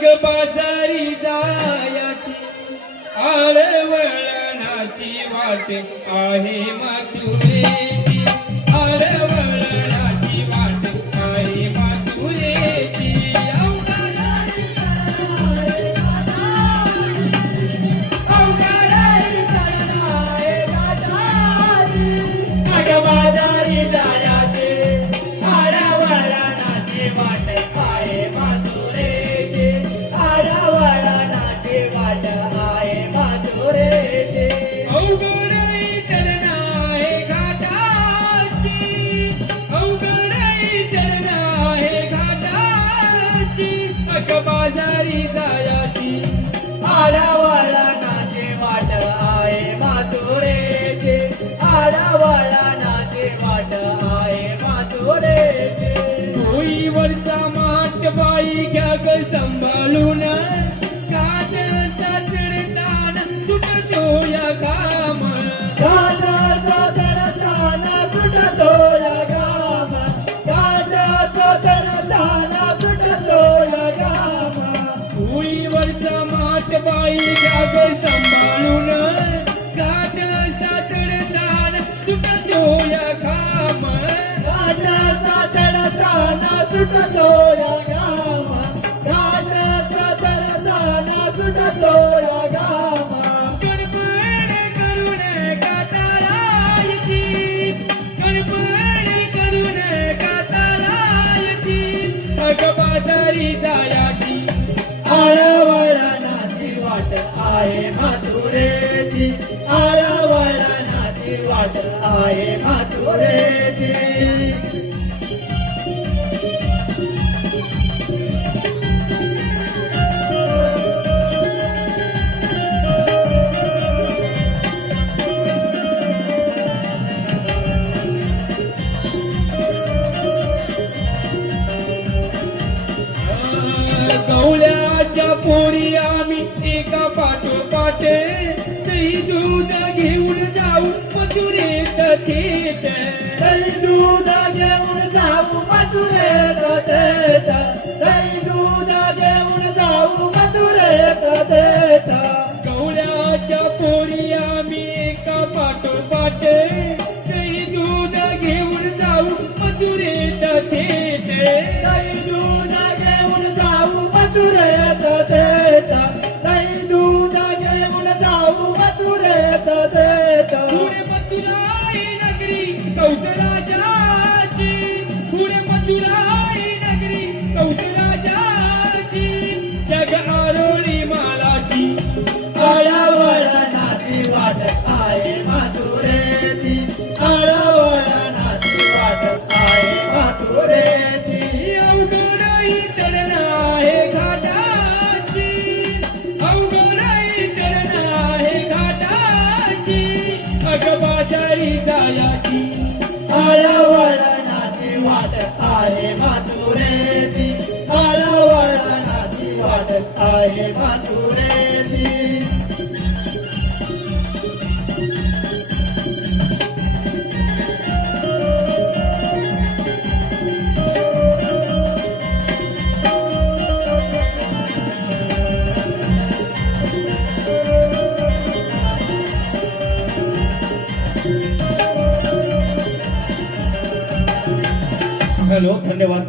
मग बाजारी जायाची आळवळणाची वाट आहे मातुरेची. आळव बाजारी जायाची. आडावळणाची वाट आहे माधुरेचे आडावळणाची वाट आहे माधुरेचे डोईवरचा माठ बाई घ्या ग सांभाळून कान चढतान सुटतो या काम गाण्याचा सुटतो या बाई घ्या ग सांभाळून आहे आहे माधुरेची आळवळणाची वाट आहे माधुरेची मथुरेत थेट दही दूध घेऊन जाऊ मथुरेत देत दही दूध घेऊन जाऊ मथुरेत देत गवळ्याच्या पोरी आम्ही एका पाठोपाठ हॅलो धन्यवाद.